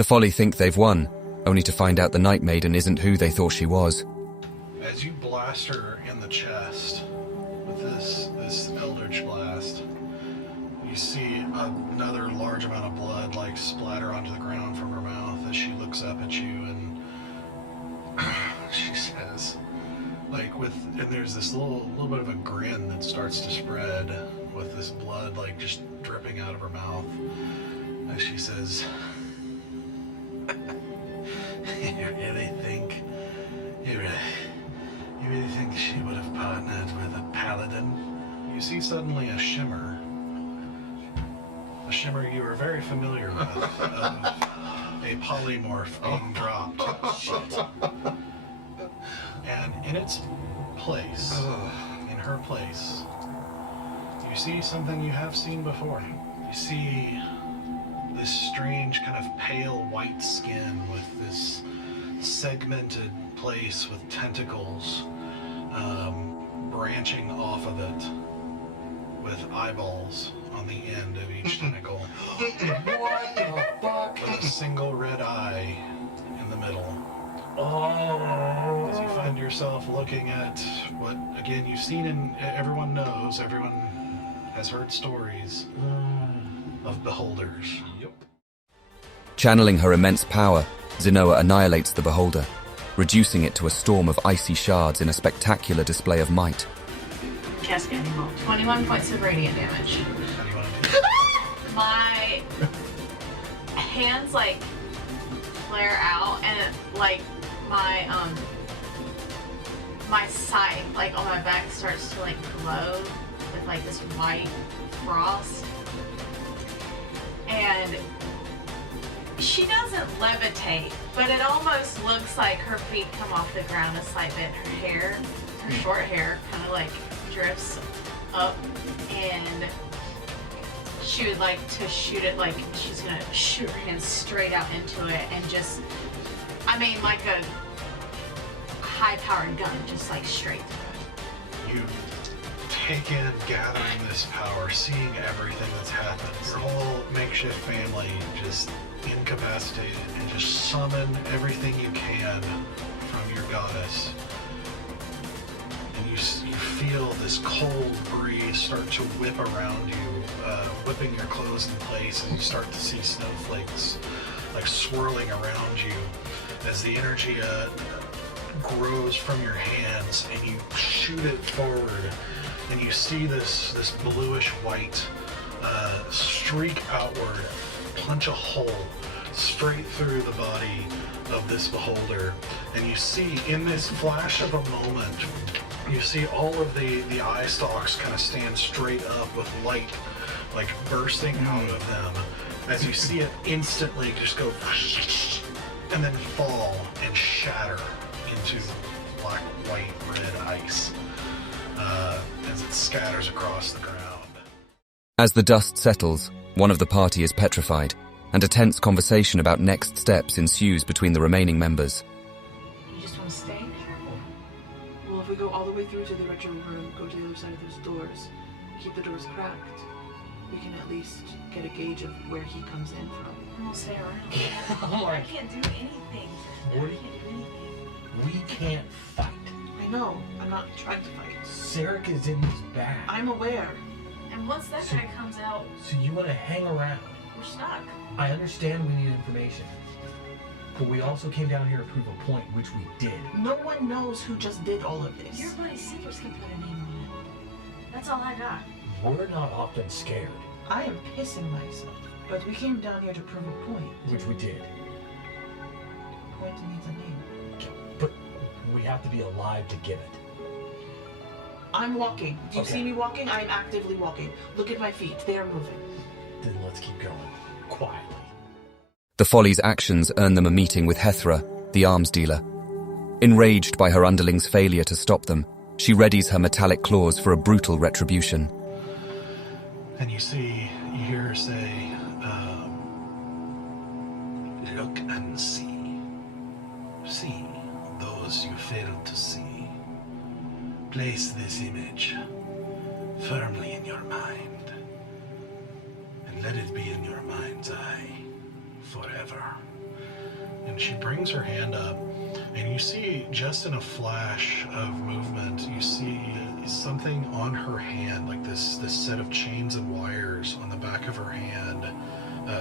The Folly think they've won, only to find out the Night Maiden isn't who they thought she was. As you blast her in the chest with this Eldritch Blast, you see another large amount of blood like splatter onto the ground from her mouth as she looks up at you, and she says, and there's this little bit of a grin that starts to spread with this blood like just dripping out of her mouth as she says, you really think she would have partnered with a paladin? You see suddenly a shimmer you are very familiar with, of a polymorph being dropped. Shit. And in its place, in her place, you see something you have seen before. You see this strange kind of pale white skin with this segmented place with tentacles branching off of it with eyeballs on the end of each tentacle. What the fuck? With a single red eye in the middle. Oh. As you find yourself looking at what, again, you've seen and everyone knows, everyone has heard stories of beholders. Yep. Channeling her immense power, Zenoa annihilates the beholder, reducing it to a storm of icy shards in a spectacular display of might. Cascading bolt. 21 points of radiant damage. How do you want to do that? My hands like flare out, and like my my side, like on my back, starts to like glow with like this white frost. And she doesn't levitate, but it almost looks like her feet come off the ground a slight bit. Her short hair kind of like drifts up, and she would like to shoot it, like she's gonna shoot her hands straight out into it and just, I mean, like a high-powered gun, just like straight through it. You take in, gathering this power, seeing everything that's happened. Your whole makeshift family just incapacitated, and just summon everything you can from your goddess. And you feel this cold breeze start to whip around you, whipping your clothes in place, and you start to see snowflakes like swirling around you as the energy grows from your hands, and you shoot it forward, and you see this bluish white streak outward, punch a hole straight through the body of this beholder, and you see in this flash of a moment, you see all of the eye stalks kind of stand straight up with light like bursting out of them, as you see it instantly just go and then fall and shatter into black, white, red ice as it scatters across the ground. As the dust settles, one of the party is petrified, and a tense conversation about next steps ensues between the remaining members. You just want to stay there? Well, if we go all the way through to the retro room, go to the other side of those doors, keep the doors cracked, we can at least get a gauge of where he comes in from. And we'll stay around. I can't do anything. I can't do anything. We can't fight. I know, I'm not trying to fight. Sarek is in his bag. I'm aware. And once that guy comes out, So you want to hang around? we're stuck. I understand we need information. But we also came down here to prove a point, which we did. No one knows who just did all of this. Your buddy Citrus can put a name on it. That's all I got. We're not often scared, I am pissing myself. But we came down here to prove a point. which we did. Point needs a name. But we have to be alive to give it. I'm walking. Do you Okay. see me walking? I'm actively walking. Look at my feet. They are moving. Then let's keep going. Quietly. The Folly's actions earn them a meeting with Hethra, the arms dealer. Enraged by her underlings' failure to stop them, she readies her metallic claws for a brutal retribution. And you hear her say, look and see. See those you failed to see. Place this image firmly in your mind, and let it be in your mind's eye forever. and she brings her hand up, and you see, just in a flash of movement, you see something on her hand, like this set of chains and wires on the back of her hand,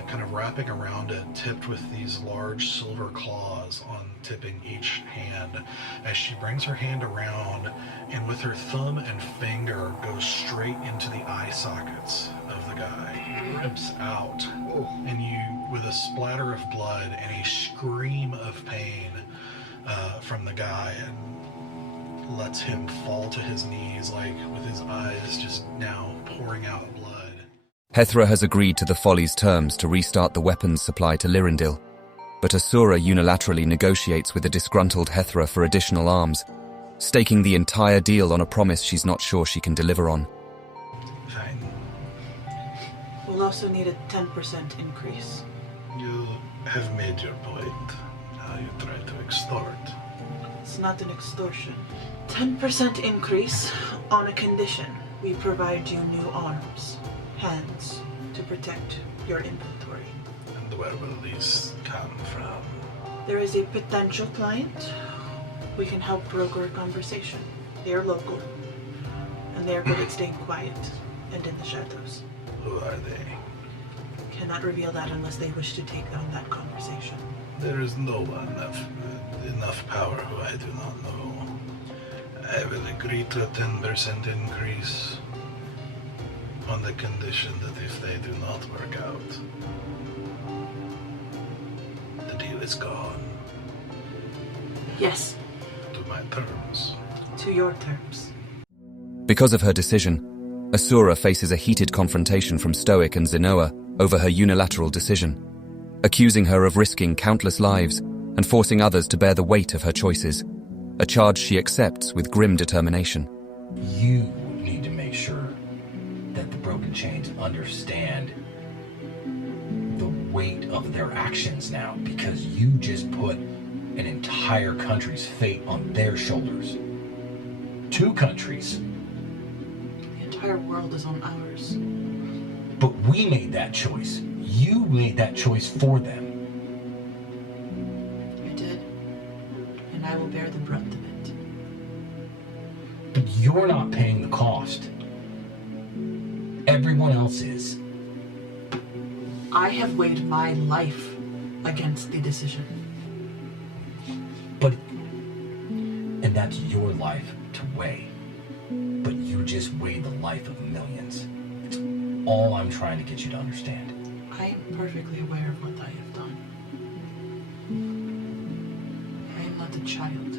kind of wrapping around it, tipped with these large silver claws on tipping each hand. As she brings her hand around, and with her thumb and finger goes straight into the eye sockets of the guy, rips out, and you, with a splatter of blood and a scream of pain from the guy, and lets him fall to his knees, like with his eyes just now pouring out blood. Hethra has agreed to the Folly's terms to restart the weapons supply to Lyrindil, but Asura unilaterally negotiates with the disgruntled Hethra for additional arms, staking the entire deal on a promise she's not sure she can deliver on. Fine. We'll also need a 10% increase. You have made your point. Now you try to extort. It's not an extortion. 10% increase on a condition. We provide you new arms, hands, to protect your inventory. And where will these come from? There is a potential client. We can help broker a conversation. They are local, and they are good at staying quiet and in the shadows. Who are they? Cannot reveal that unless they wish to take on that conversation. There is no one of enough power who I do not know. I will agree to a 10% increase on the condition that if they do not work out, the deal is gone. Yes, To my terms. to your terms. Because of her decision, Asura faces a heated confrontation from Stoic and Zenoa over her unilateral decision, accusing her of risking countless lives and forcing others to bear the weight of her choices, a charge she accepts with grim determination. You need to make sure that the Broken Chains understand the weight of their actions now, because you just put an entire country's fate on their shoulders. 2 countries. The entire world is on ours. But we made that choice. You made that choice for them. I did. And I will bear the brunt of it. But you're not paying the cost. Everyone else is. I have weighed my life against the decision. But, and that's your life to weigh. But you just weighed the life of millions. It's all I'm trying to get you to understand. I am perfectly aware of what I have done. I am not a child.